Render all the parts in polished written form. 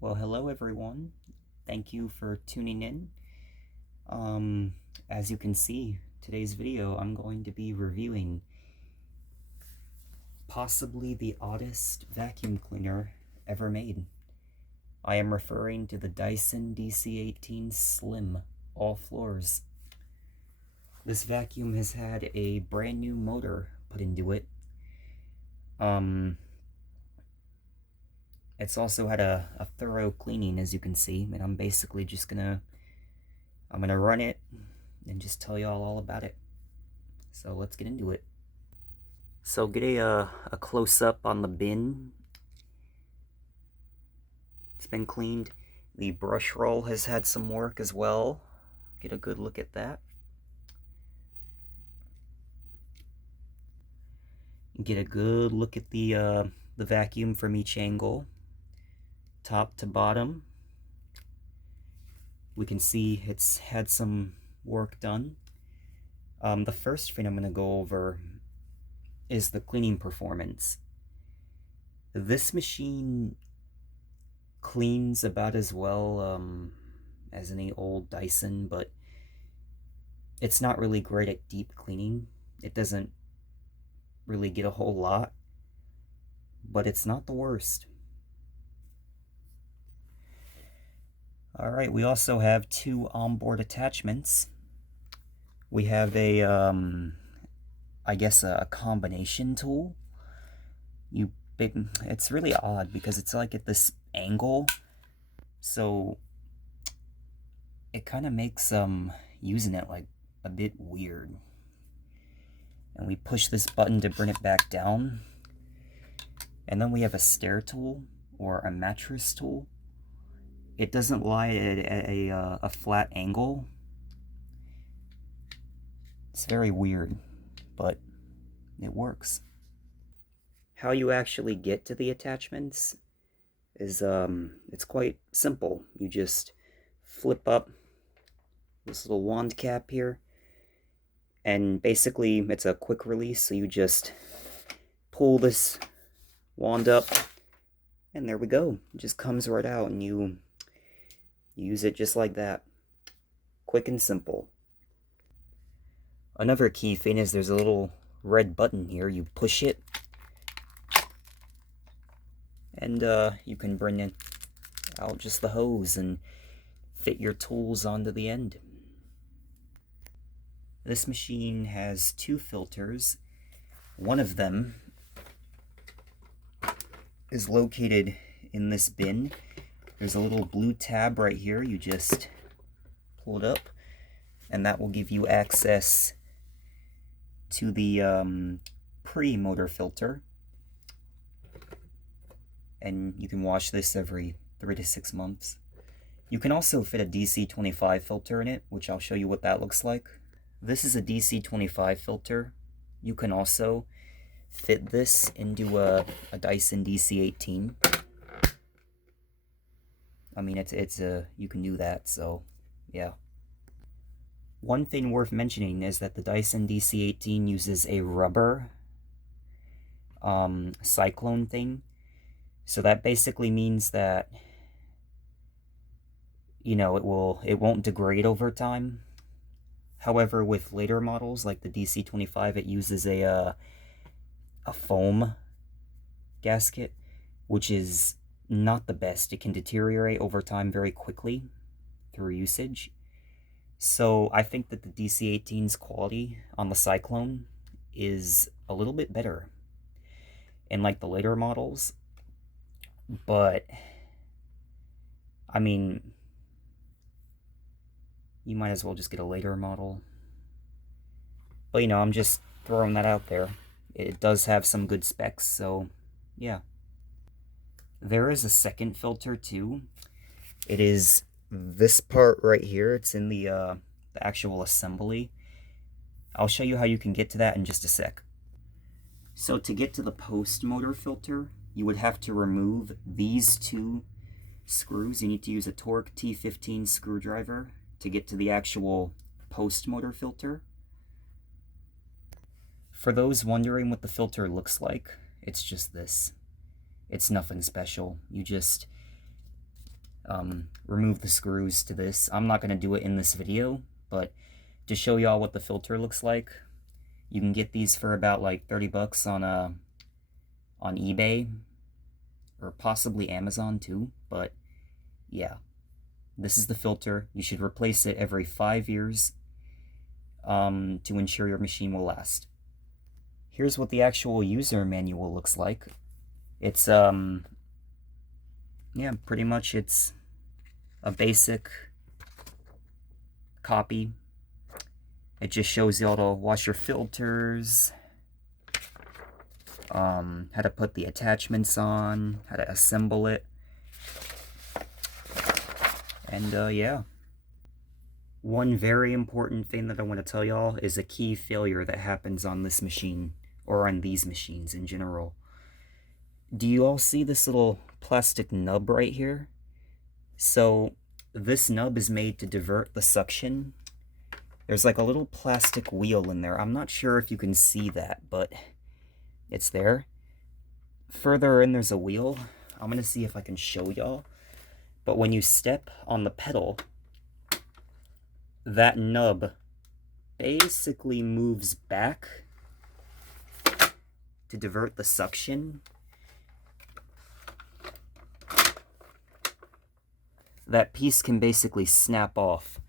Well, hello everyone. Thank you for tuning in. As you can see, today's video I'm going to be reviewing possibly the oddest vacuum cleaner ever made. I am referring to the Dyson dc18 Slim All Floors. This vacuum has had a brand new motor put into it. It's also had a thorough cleaning, as you can see, and I'm basically just gonna run it and just tell y'all all about it. So let's get into it. So get a close-up on the bin. It's been cleaned. The brush roll has had some work as well. Get a good look at that. Get a good look at the vacuum from each angle, top to bottom. We can see it's had some work done. The first thing I'm going to go over is the cleaning performance. This machine cleans about as well as any old Dyson, but it's not really great at deep cleaning. It doesn't really get a whole lot, but it's not the worst. Alright, we also have two onboard attachments. We have I guess a combination tool. It's really odd because it's like at this angle, so it kind of makes using it like a bit weird. And we push this button to bring it back down. And then we have a stair tool or a mattress tool. It doesn't lie at a flat angle. It's very weird, but it works. How you actually get to the attachments is it's quite simple. You just flip up this little wand cap here, and basically it's a quick release, so you just pull this wand up and there we go. It just comes right out and you use it just like that. Quick and simple. Another key thing is there's a little red button here. You push it and you can bring it out just the hose and fit your tools onto the end. This machine has two filters. One of them is located in this bin. There's a little blue tab right here. You just pull it up and that will give you access to the pre-motor filter. And you can wash this every 3 to 6 months. You can also fit a dc18 filter in it, which I'll show you what that looks like. This is a dc18 filter. You can also fit this into a Dyson dc18. I mean, you can do that, so yeah. One thing worth mentioning is that the Dyson dc18 uses a rubber cyclone thing. So that basically means that, you know, it won't degrade over time. However, with later models like the dc18, it uses a foam gasket, which is not the best. It can deteriorate over time very quickly through usage. So I think that the dc18's quality on the cyclone is a little bit better in like the later models. But I mean, you might as well just get a later model. But you know, I'm just throwing that out there. It does have some good specs, so yeah. There is a second filter too. It is this part right here. It's in the actual assembly. I'll show you how you can get to that in just a sec. So to get to the post-motor filter, you would have to remove these two screws. You need to use a Torque T15 screwdriver to get to the actual post-motor filter. For those wondering what the filter looks like, it's just this. It's nothing special. You just remove the screws to this. I'm not going to do it in this video, but to show y'all what the filter looks like, you can get these for about like 30 bucks on eBay, or possibly Amazon too, but yeah. This is the filter. You should replace it every 5 years to ensure your machine will last. Here's what the actual user manual looks like. It's, yeah, pretty much it's a basic copy. It just shows you how to wash your filters, how to put the attachments on, how to assemble it, and yeah. One very important thing that I want to tell y'all is a key failure that happens on this machine, or on these machines in general. Do you all see this little plastic nub right here? So this nub is made to divert the suction. There's like a little plastic wheel in there. I'm not sure if you can see that, but it's there. Further in, there's a wheel. I'm going to see if I can show y'all. But when you step on the pedal, that nub basically moves back to divert the suction. That piece can basically snap off.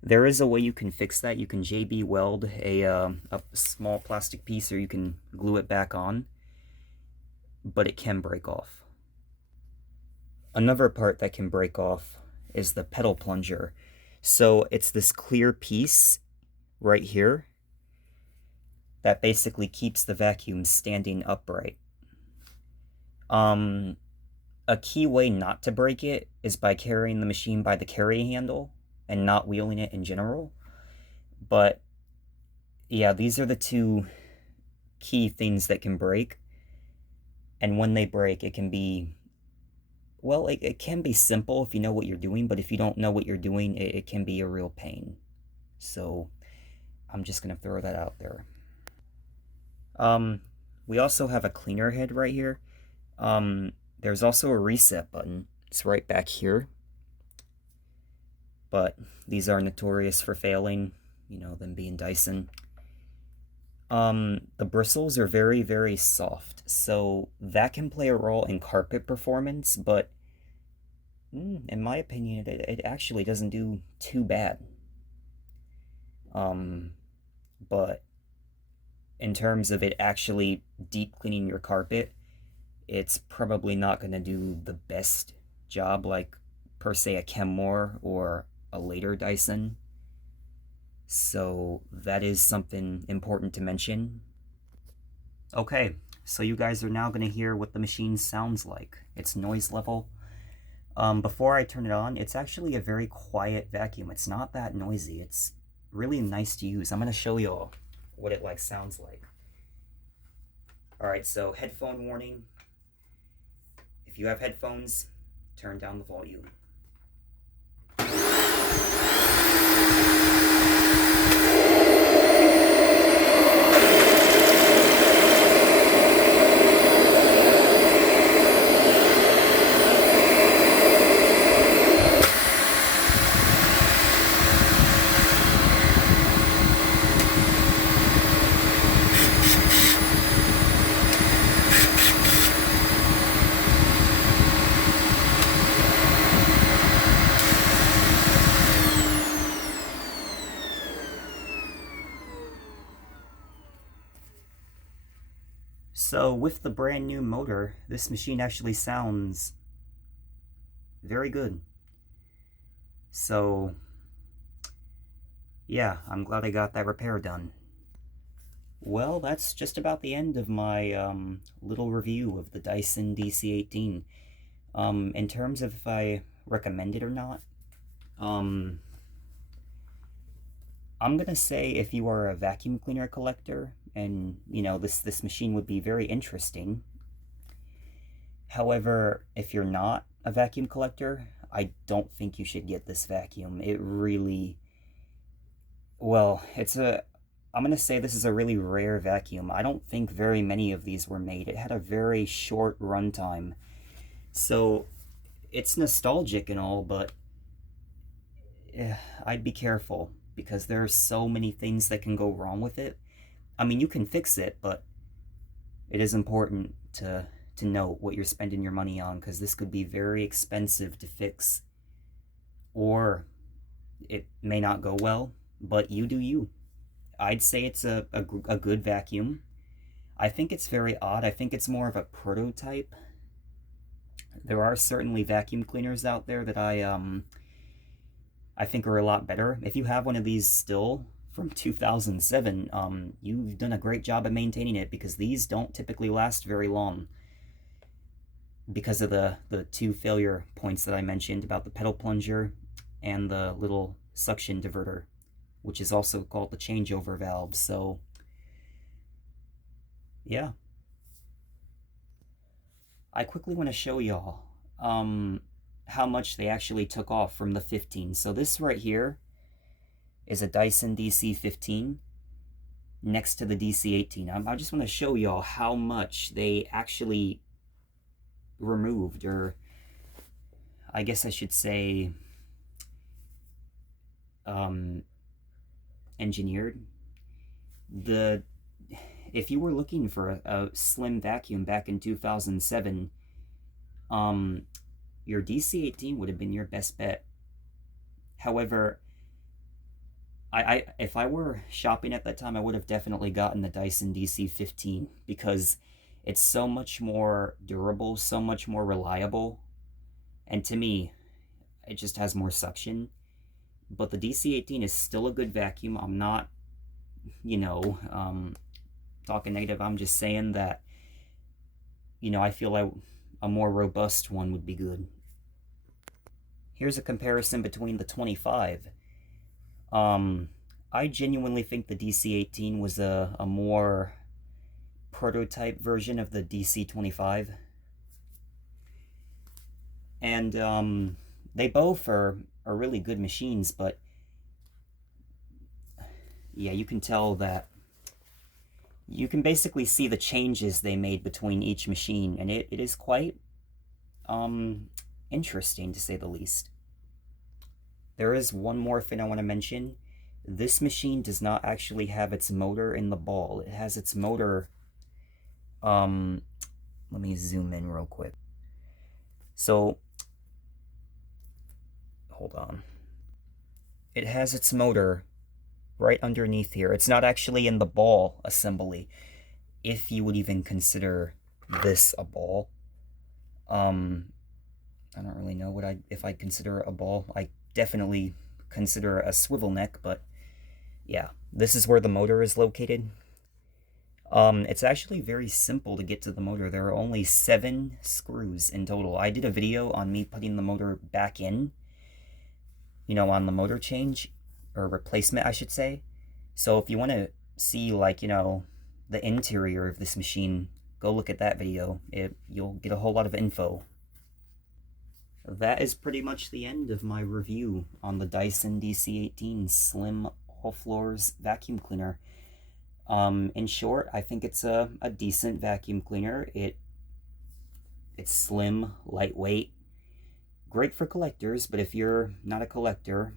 There is a way you can fix that. You can JB weld a small plastic piece, or you can glue it back on, but it can break off. Another part that can break off is the pedal plunger. So it's this clear piece right here that basically keeps the vacuum standing upright. A key way not to break it is by carrying the machine by the carry handle and not wheeling it in general. But yeah, these are the two key things that can break. And when they break, it can be, well, it can be simple if you know what you're doing, but if you don't know what you're doing, it can be a real pain. So I'm just going to throw that out there. We also have a cleaner head right here. There's also a reset button. It's right back here. But these are notorious for failing, you know, them being Dyson. The bristles are very, very soft, so that can play a role in carpet performance, but in my opinion, it actually doesn't do too bad. But in terms of it actually deep cleaning your carpet, it's probably not going to do the best job like, per se, a Kenmore or a later Dyson. So that is something important to mention. Okay, so you guys are now going to hear what the machine sounds like, its noise level. Before I turn it on, it's actually a very quiet vacuum. It's not that noisy. It's really nice to use. I'm going to show you all what it sounds like. Alright, so headphone warning. If you have headphones, turn down the volume. So with the brand new motor, this machine actually sounds very good. So yeah, I'm glad I got that repair done. Well, that's just about the end of my little review of the Dyson DC18. In terms of if I recommend it or not, I'm gonna say if you are a vacuum cleaner collector, and you know, this machine would be very interesting. However, if you're not a vacuum collector, I don't think you should get this vacuum. It really, well, I'm gonna say this is a really rare vacuum. I don't think very many of these were made. It had a very short runtime. So it's nostalgic and all, but I'd be careful because there are so many things that can go wrong with it. I mean, you can fix it, but it is important to know what you're spending your money on, because this could be very expensive to fix, or it may not go well, but you do you. I'd say it's a good vacuum. I think it's very odd. I think it's more of a prototype. There are certainly vacuum cleaners out there that I think are a lot better. If you have one of these still from 2007, you've done a great job of maintaining it, because these don't typically last very long because of the two failure points that I mentioned about the pedal plunger and the little suction diverter, which is also called the changeover valve. So yeah, I quickly want to show y'all how much they actually took off from the 15. So this right here is a Dyson DC15 next to the DC18. I just want to show y'all how much they actually removed, or I guess I should say engineered. If you were looking for a slim vacuum back in 2007, your DC18 would have been your best bet. However, if I were shopping at that time, I would have definitely gotten the Dyson DC15, because it's so much more durable, so much more reliable, and to me, it just has more suction. But the DC18 is still a good vacuum. I'm not, talking negative. I'm just saying that, I feel like a more robust one would be good. Here's a comparison between the 25. I genuinely think the DC18 was a more prototype version of the DC25. And they both are really good machines, but yeah, you can tell that you can basically see the changes they made between each machine, and it is quite interesting, to say the least. There is one more thing I want to mention. This machine does not actually have its motor in the ball. It has its motor, let me zoom in real quick. So, hold on. It has its motor right underneath here. It's not actually in the ball assembly, if you would even consider this a ball. I don't really know if I'd consider it a ball. I definitely consider a swivel neck, but yeah, this is where the motor is located. It's actually very simple to get to the motor. There are only 7 screws in total. I did a video on me putting the motor back in, on the motor change, or replacement, I should say. So if you want to see, the interior of this machine, go look at that video. You'll get a whole lot of info. That is pretty much the end of my review on the Dyson DC18 Slim All Floors vacuum cleaner. In short, I think it's a decent vacuum cleaner. It's slim, lightweight, great for collectors, but if you're not a collector,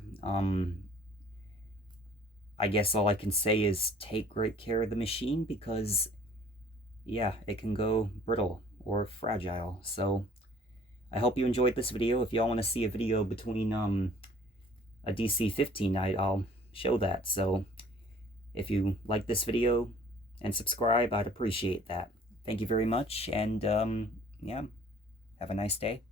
I guess all I can say is take great care of the machine, because yeah, it can go brittle or fragile. So I hope you enjoyed this video. If y'all want to see a video between a DC15, I'll show that. So if you like this video and subscribe, I'd appreciate that. Thank you very much, and yeah, have a nice day.